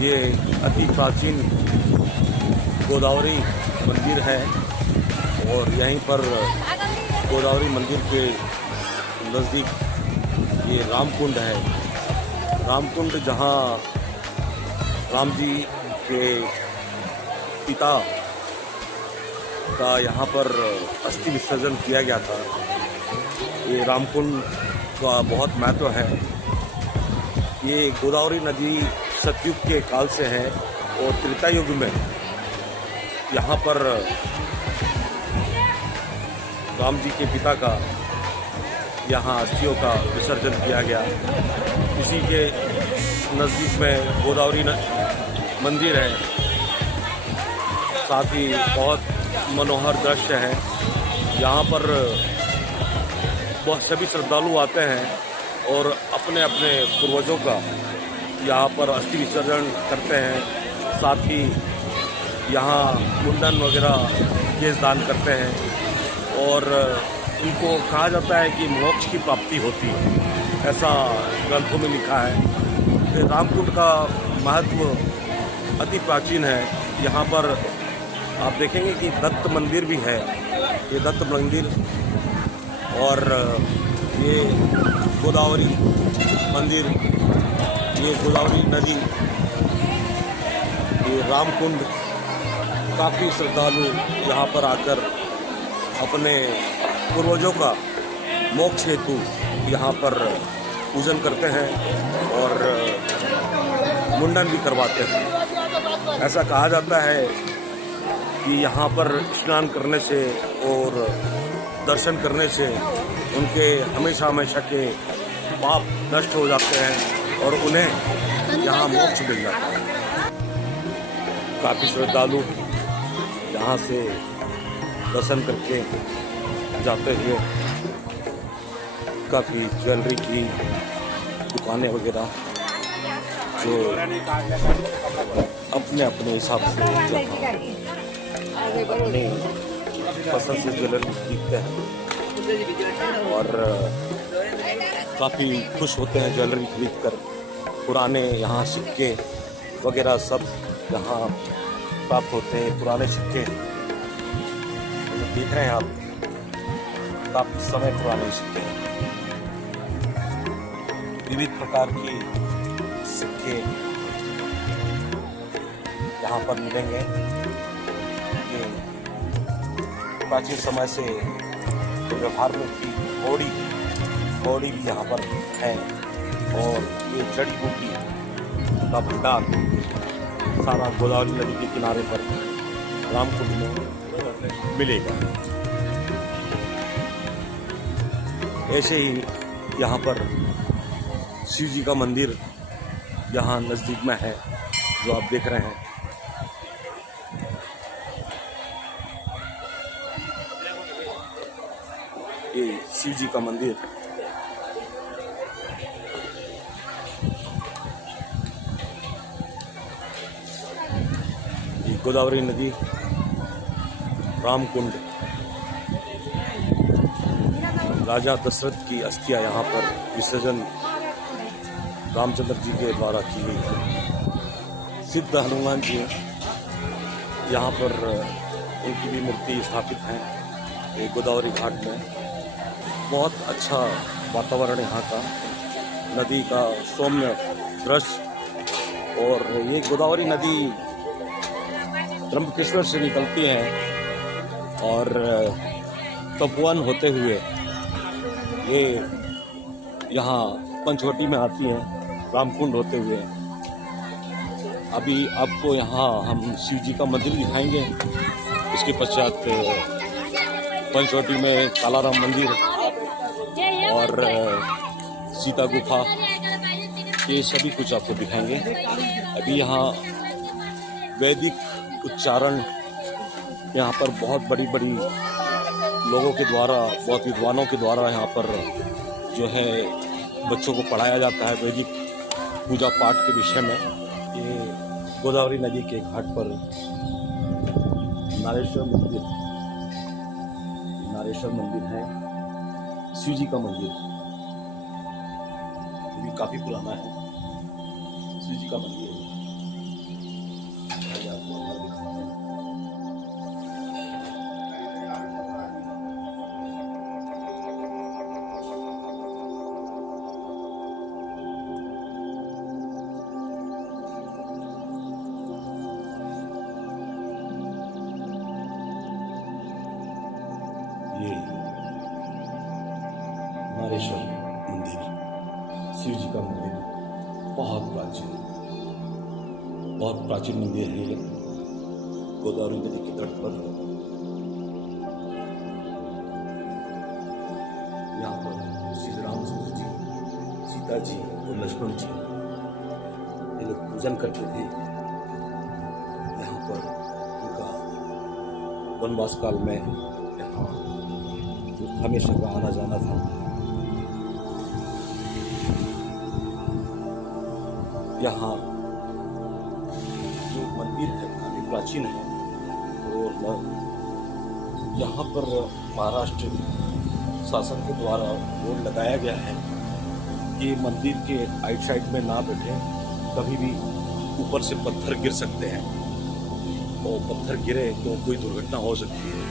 ये अति प्राचीन गोदावरी मंदिर है और यहीं पर गोदावरी मंदिर के नज़दीक ये रामकुंड है। रामकुंड जहाँ राम जी के पिता का यहाँ पर अस्थि विसर्जन किया गया था। ये रामकुंड का बहुत महत्व है। ये गोदावरी नदी सतयुग के काल से है और त्रेता युग में यहाँ पर राम जी के पिता का यहाँ अस्थियों का विसर्जन किया गया। इसी के नज़दीक में गोदावरी मंदिर है। साथ ही बहुत मनोहर दृश्य है। यहाँ पर बहुत सभी श्रद्धालु आते हैं और अपने अपने पूर्वजों का यहाँ पर अस्थि विसर्जन करते हैं। साथ ही यहाँ मुंडन वगैरह केश दान करते हैं और उनको कहा जाता है कि मोक्ष की प्राप्ति होती है, ऐसा ग्रंथों में लिखा है। रामकुंड का महत्व अति प्राचीन है। यहाँ पर आप देखेंगे कि दत्त मंदिर भी है। ये दत्त मंदिर और ये गोदावरी मंदिर, ये गोदावरी नदी, ये रामकुंड, काफ़ी श्रद्धालु यहाँ पर आकर अपने पूर्वजों का मोक्ष हेतु यहाँ पर पूजन करते हैं और मुंडन भी करवाते हैं। ऐसा कहा जाता है कि यहाँ पर स्नान करने से और दर्शन करने से उनके हमेशा हमेशा के पाप नष्ट हो जाते हैं और उन्हें यहाँ मोक्ष मिल जाता है। काफ़ी श्रद्धालु यहाँ से दर्शन करके जाते हुए काफ़ी ज्वेलरी की दुकानें वगैरह जो अपने अपने हिसाब से अपने पसंद से ज्वेलरी खरीदते हैं और काफ़ी खुश होते हैं ज्वेलरी खरीद कर। पुराने यहाँ सिक्के वगैरह सब यहाँ प्राप्त होते हैं। पुराने सिक्के देख रहे हैं आप, काफ़ी समय पुराने सिक्के, विविध प्रकार की सिक्के यहाँ पर मिलेंगे। ये प्राचीन समय से व्यवहार में थी। कौड़ी भी यहाँ पर है और ये जड़ी बूटी का भंडार सारा गोदावरी नदी के किनारे पर रामकुंड में मिलेगा। ऐसे ही यहाँ पर शिव जी का मंदिर यहाँ नज़दीक में है जो आप देख रहे हैं। ये शिव जी का मंदिर ये गोदावरी नदी रामकुंड, राजा दशरथ की अस्थियां यहाँ पर विसर्जन रामचंद्र जी के द्वारा की गई है। सिद्ध हनुमान जी यहाँ पर उनकी भी मूर्ति स्थापित है ये गोदावरी घाट में। बहुत अच्छा वातावरण यहाँ का, नदी का सौम्य दृश्य। और ये गोदावरी नदी ब्रह्मकेश्वर से निकलती है और तपोवन होते हुए ये यहाँ पंचवटी में आती हैं, रामकुंड होते हुए। अभी आपको यहाँ हम शिव जी का मंदिर दिखाएंगे। इसके पश्चात पंचवटी में कालाराम मंदिर और सीता गुफा, ये सभी कुछ आपको दिखाएंगे। अभी यहाँ वैदिक उच्चारण यहाँ पर बहुत बड़ी बड़ी लोगों के द्वारा, बहुत विद्वानों के द्वारा यहाँ पर जो है बच्चों को पढ़ाया जाता है वैदिक पूजा पाठ के विषय में। ये गोदावरी नदी के घाट पर नारेश्वर मंदिर है, शिव जी का मंदिर, ये भी काफ़ी पुराना है। शिव जी का मंदिर है। बहुत प्राचीन, बहुत प्राचीन मंदिर है ये, गोदावरी नदी के तट पर। यहाँ पर श्री रामचंद्र जी, सीता जी और लक्ष्मण जी ये लोग पूजन करते थे। यहाँ पर उनका वनवास काल में यहाँ हमेशा का आना जाना था। यहाँ जो मंदिर है काफी प्राचीन है और यहाँ पर महाराष्ट्र शासन के द्वारा बोर्ड लगाया गया है कि मंदिर के आइट साइड में ना बैठे, कभी भी ऊपर से पत्थर गिर सकते हैं और पत्थर गिरे तो कोई दुर्घटना हो सकती है।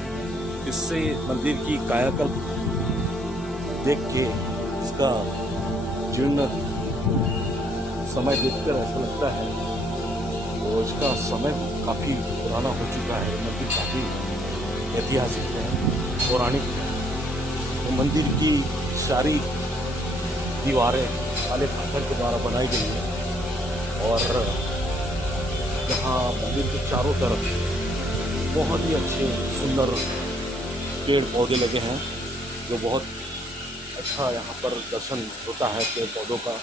इससे मंदिर की कायाकल्प देख के इसका जीर्ण समय देखकर ऐसा लगता है और इसका समय काफ़ी पुराना हो चुका है। मंदिर काफ़ी ऐतिहासिक है, पौराणिक है। तो मंदिर की सारी दीवारें काले पत्थर के द्वारा बनाई गई है और यहाँ मंदिर के चारों तरफ बहुत ही अच्छे सुंदर पेड़ पौधे लगे हैं, जो बहुत अच्छा यहाँ पर दर्शन होता है पेड़ पौधों का,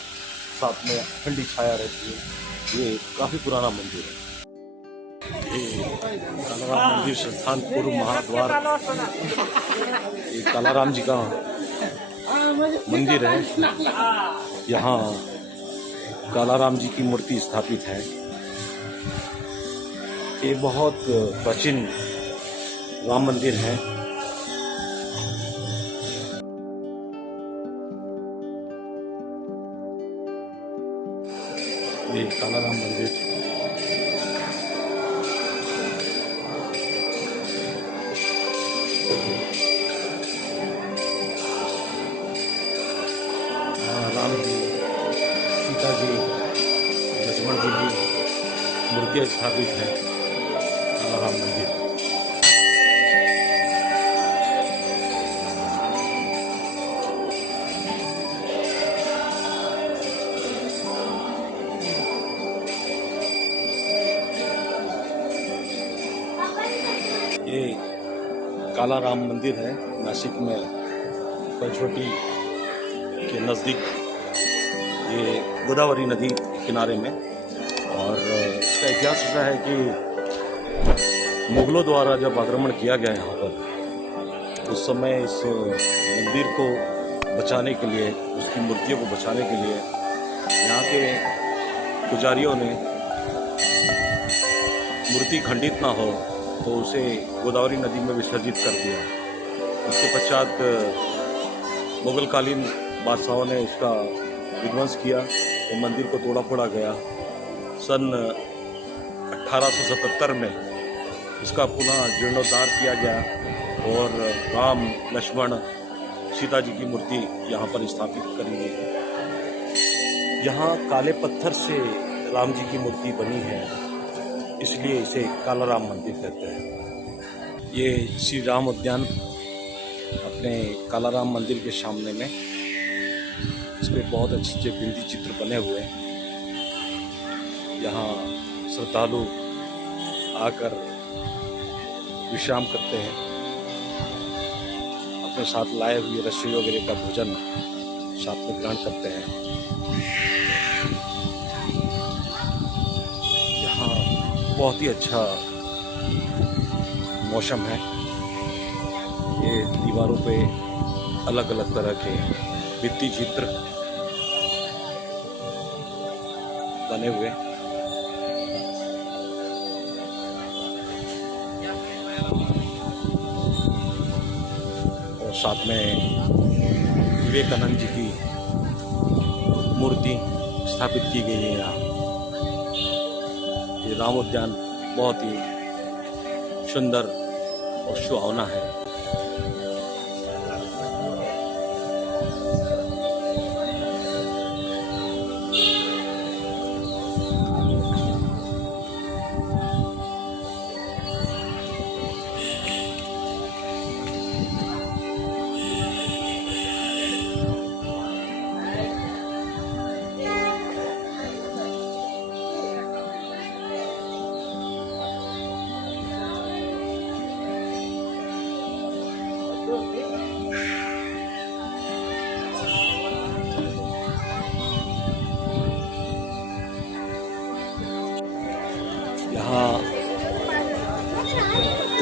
साथ में ठंडी छाया रहती है। ये काफ़ी पुराना मंदिर है। ये कालाराम मंदिर संस्थान पूर्व महाद्वार, ये कालाराम जी का मंदिर है। यहाँ कालाराम जी की मूर्ति स्थापित है। ये बहुत प्राचीन राम मंदिर है। ये कालाराम मंदिर राम जी, सीता जी, लक्ष्मण जी की मूर्तियाँ स्थापित है। कालाराम मंदिर ये कालाराम मंदिर है नासिक में, पंचवटी के नज़दीक, ये गोदावरी नदी किनारे में। और इसका इतिहास ऐसा है कि मुगलों द्वारा जब आक्रमण किया गया यहाँ पर, उस समय इस मंदिर को बचाने के लिए, उसकी मूर्तियों को बचाने के लिए यहाँ के पुजारियों ने मूर्ति खंडित ना हो तो उसे गोदावरी नदी में विसर्जित कर दिया। इसके पश्चात मुगलकालीन बादशाहों ने इसका विध्वंस किया तो मंदिर को तोड़ा फोड़ा गया। सन 1877 में इसका पुनः जीर्णोद्धार किया गया और राम, लक्ष्मण, सीता जी की मूर्ति यहाँ पर स्थापित करी गई। यहाँ काले पत्थर से राम जी की मूर्ति बनी है, इसलिए इसे कालाराम मंदिर कहते हैं। ये श्री राम उद्यान अपने कालाराम मंदिर के सामने में, इस पर बहुत अच्छे बिंदी चित्र बने हुए हैं। यहाँ श्रद्धालु आकर विश्राम करते हैं, अपने साथ लाए हुए रस्सी वगैरह का भोजन साथ में ग्रहण करते हैं। यहाँ बहुत ही अच्छा मौसम है। ये दीवारों पे अलग अलग तरह के भित्ति चित्र बने हुए, और साथ में विवेकानंद जी की मूर्ति स्थापित की गई है। यहाँ ये राम उद्यान बहुत ही सुंदर और सुहावना है।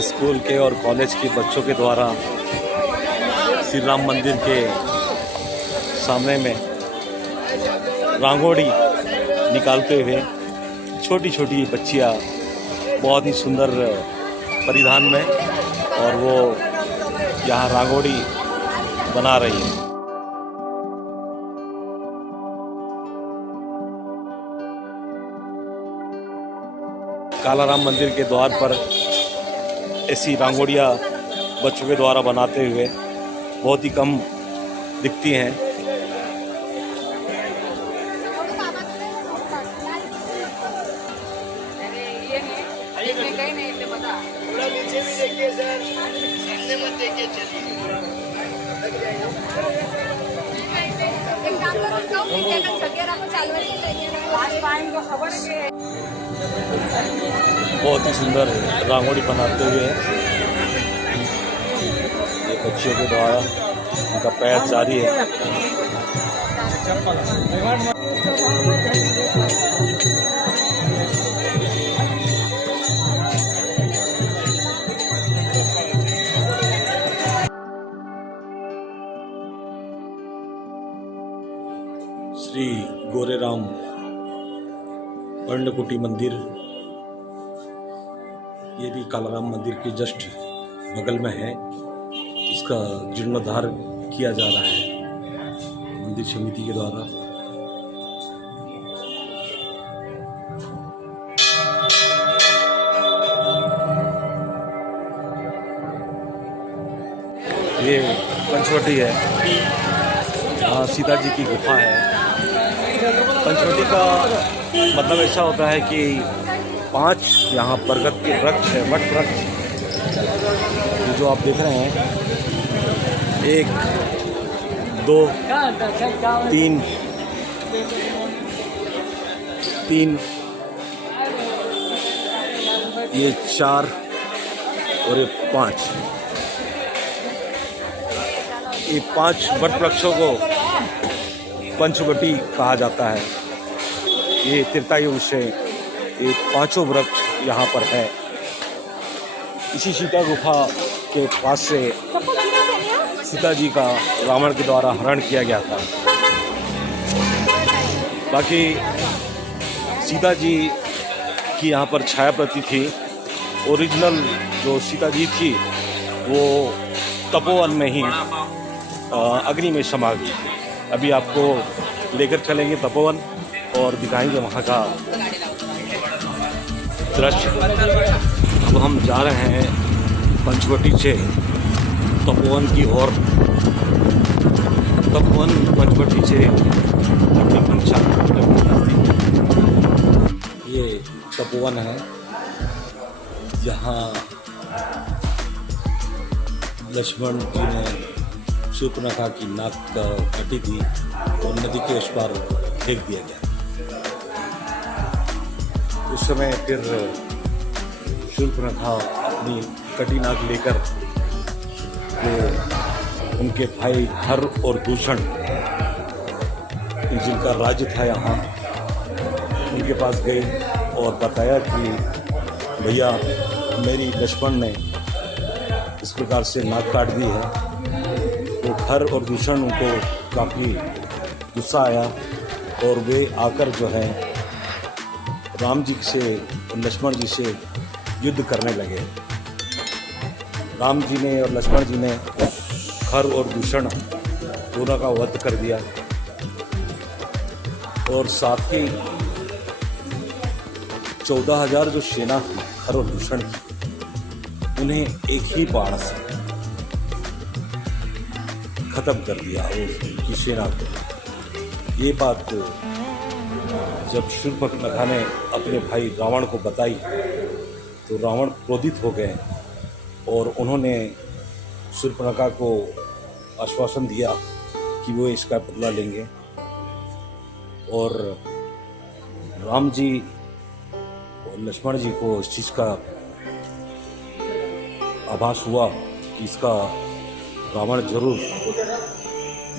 स्कूल के और कॉलेज के बच्चों के द्वारा श्री राम मंदिर के सामने में रंगोली निकालते हुए छोटी छोटी बच्चियाँ बहुत ही सुंदर परिधान में, और वो यहाँ रंगोली बना रही है। कालाराम मंदिर के द्वार पर ऐसी रंगोलियाँ बच्चों के द्वारा बनाते हुए बहुत ही कम दिखती हैं। बहुत ही सुंदर रंगोली बनाते हुए ये बच्चों के द्वारा उनका प्रयास जारी है। श्री गोरेराम पर्णकुटी मंदिर, ये भी कालाराम मंदिर के जस्ट बगल में है। इसका जीर्णोद्धार किया जा रहा है मंदिर समिति के द्वारा। ये पंचवटी है, यहाँ सीता जी की गुफा है। पंचवटी का मतलब ऐसा होता है कि 5 यहाँ बरगद के वृक्ष है, वट वृक्ष जो आप देख रहे हैं, 1 2 3 3 ये 4 और ये 5, ये 5 वट वृक्षों को पंचवटी कहा जाता है। ये त्रेतायुग से ये 5 वृक्ष यहाँ पर है। इसी सीता गुफा के पास से सीता जी का रावण के द्वारा हरण किया गया था। बाकी सीता जी की यहाँ पर छाया प्रति थी। ओरिजिनल जो सीता जी थी वो तपोवन में ही अग्नि में समा गई थी। अभी आपको लेकर चलेंगे तपोवन और दिखाएंगे वहाँ का दृश्य। अब हम जा रहे हैं पंचवटी से तपोवन की ओर। तपोवन पंचवटी से तकरीबन 4 किलोमीटर। ये तपोवन है, यहाँ लक्ष्मण जी ने शूर्पणखा की नाक कटी थी और नदी के उस पार फेंक दिया गया। उस समय फिर शूर्पणखा अपनी कटी नाक लेकर वो उनके भाई हर और दूषण जिनका राज्य था यहाँ, उनके पास गए और बताया कि भैया मेरी लक्ष्मण ने इस प्रकार से नाक काट दी है। तो हर और दूषण उनको काफ़ी गुस्सा आया और वे आकर जो है राम जी से और लक्ष्मण जी से युद्ध करने लगे। राम जी ने और लक्ष्मण जी ने खर और दूषण दोनों का वध कर दिया और साथ ही 14,000 जो सेना थी खर और दूषण की, उन्हें एक ही बाण से खत्म कर दिया उनकी सेना को। ये बात जब शूर्पणखा ने अपने भाई रावण को बताई तो रावण क्रोधित हो गए और उन्होंने शूर्पणखा को आश्वासन दिया कि वो इसका बदला लेंगे। और राम जी और लक्ष्मण जी को इस चीज़ का आभास हुआ कि इसका रावण जरूर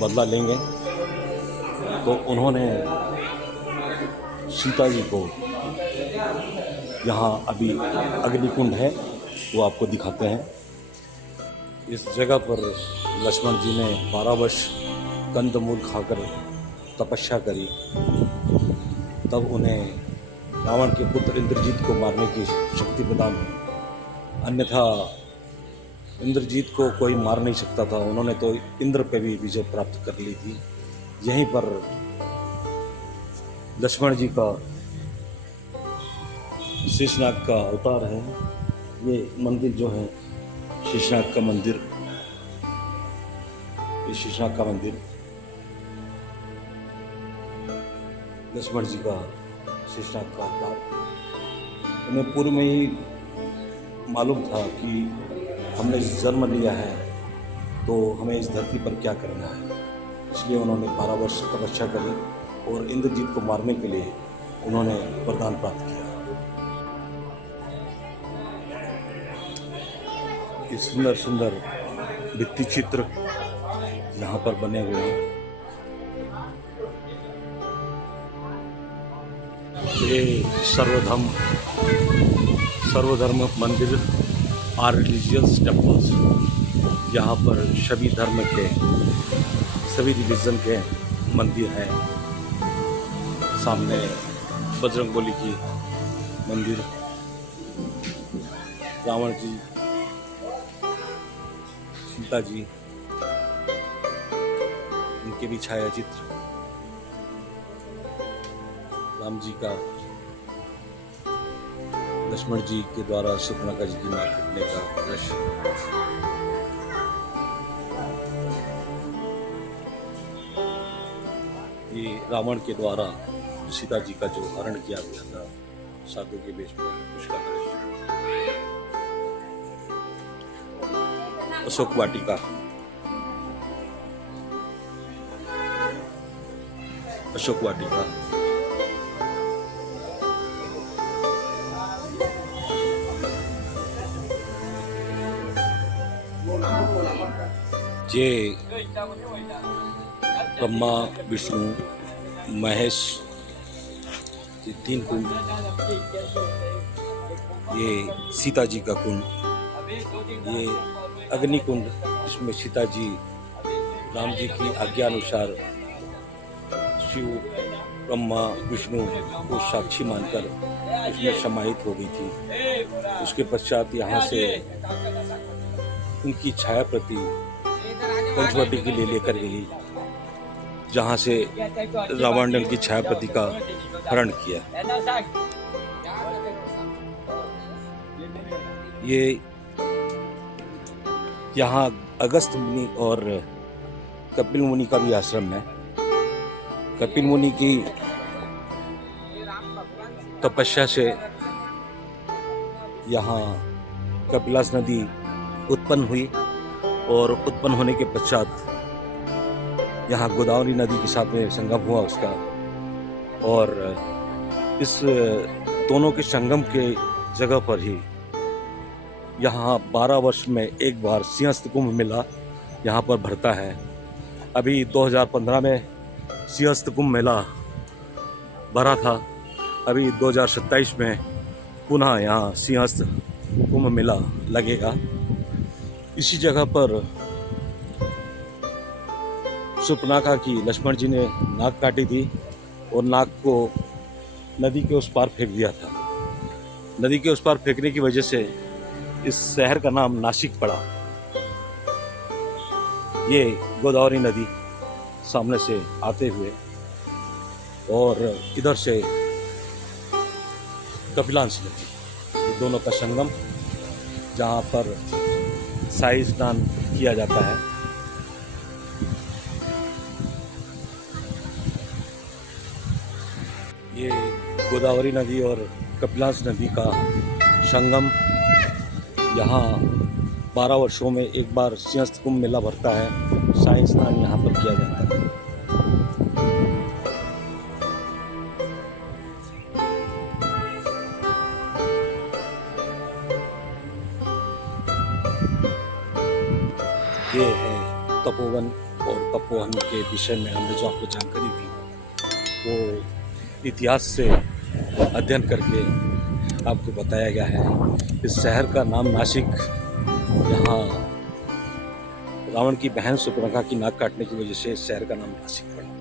बदला लेंगे। तो उन्होंने सीता जी को, यहाँ अभी अग्निकुंड है वो आपको दिखाते हैं। इस जगह पर लक्ष्मण जी ने 12 वर्ष कंदमूल खाकर तपस्या करी, तब उन्हें रावण के पुत्र इंद्रजीत को मारने की शक्ति प्रदान हुई। अन्यथा इंद्रजीत को कोई मार नहीं सकता था, उन्होंने तो इंद्र पे भी विजय प्राप्त कर ली थी। यहीं पर लक्ष्मण जी का शेषनाग का अवतार है। ये मंदिर जो है शेषनाग का मंदिर, ये शेषनाग का मंदिर लक्ष्मण जी का शेषनाग का अवतार। उन्हें पूर्व में ही मालूम था कि हमने जन्म लिया है तो हमें इस धरती पर क्या करना है, इसलिए उन्होंने 12 वर्ष तपस्या करी और इंद्रजीत को मारने के लिए उन्होंने वरदान प्राप्त किया। ये सुंदर सुंदर भित्ति चित्र यहाँ पर बने हुए हैं। ये सर्वधर्म मंदिर आर रिलीजियस टेम्पल्स, यहाँ पर सभी धर्म के, सभी रिलीजन के मंदिर हैं। सामने बजरंगबली की मंदिर, रावण जी, सीता जी, उनके भी छाया चित्र, राम जी का लक्ष्मण जी के द्वारा सुपर्णखा जी की नाक कटने का दृश्य, ये रावण के द्वारा सीता जी का जो हरण किया गया था साधु के वेश में, उसका दृश्य। अशोक वाटिका, अशोक वाटिका ये ब्रह्मा विष्णु महेश, ये 3 कुंड, ये सीता जी का कुंड, ये अग्नि कुंड जिसमें सीता जी राम जी की आज्ञा अनुसार शिव ब्रह्मा विष्णु को साक्षी मानकर उसमें समाहित हो गई थी। उसके पश्चात यहाँ से उनकी छाया प्रति पंचवटी के लिए लेकर गई, जहाँ से रावण ने उनकी छाया प्रति का हरण किया। ये यहाँ अगस्त मुनि और कपिल मुनि का भी आश्रम है। कपिल मुनि की तपस्या से यहाँ कपिलास नदी उत्पन्न हुई और उत्पन्न होने के पश्चात यहाँ गोदावरी नदी के साथ में संगम हुआ उसका, और इस दोनों के संगम के जगह पर ही यहाँ 12 वर्ष में एक बार सिंहस्थ कुंभ मेला यहाँ पर भरता है। अभी 2015 में सिंहस्थ कुंभ मेला भरा था, अभी 2027 में पुनः यहाँ सिंहस्थ कुंभ मेला लगेगा। इसी जगह पर सुपर्णखा की लक्ष्मण जी ने नाक काटी थी और नाक को नदी के उस पार फेंक दिया था। नदी के उस पार फेंकने की वजह से इस शहर का नाम नासिक पड़ा। ये गोदावरी नदी सामने से आते हुए और इधर से कपिलांश नदी, ये दोनों का संगम, जहाँ पर शाही स्नान किया जाता है। ये गोदावरी नदी और कपिलांश नदी का संगम, यहाँ 12 वर्षों में एक बार सिंहस्थ कुंभ मेला भरता है। शाही स्नान यहाँ पर किया जाता है। ये है तपोवन, और तपोवन के विषय में हमने जो आपको जानकारी दी वो इतिहास से अध्ययन करके आपको बताया गया है। इस शहर का नाम नासिक यहाँ रावण की बहन सुपर्णखा की नाक काटने की वजह से इस शहर का नाम नासिक पड़ा।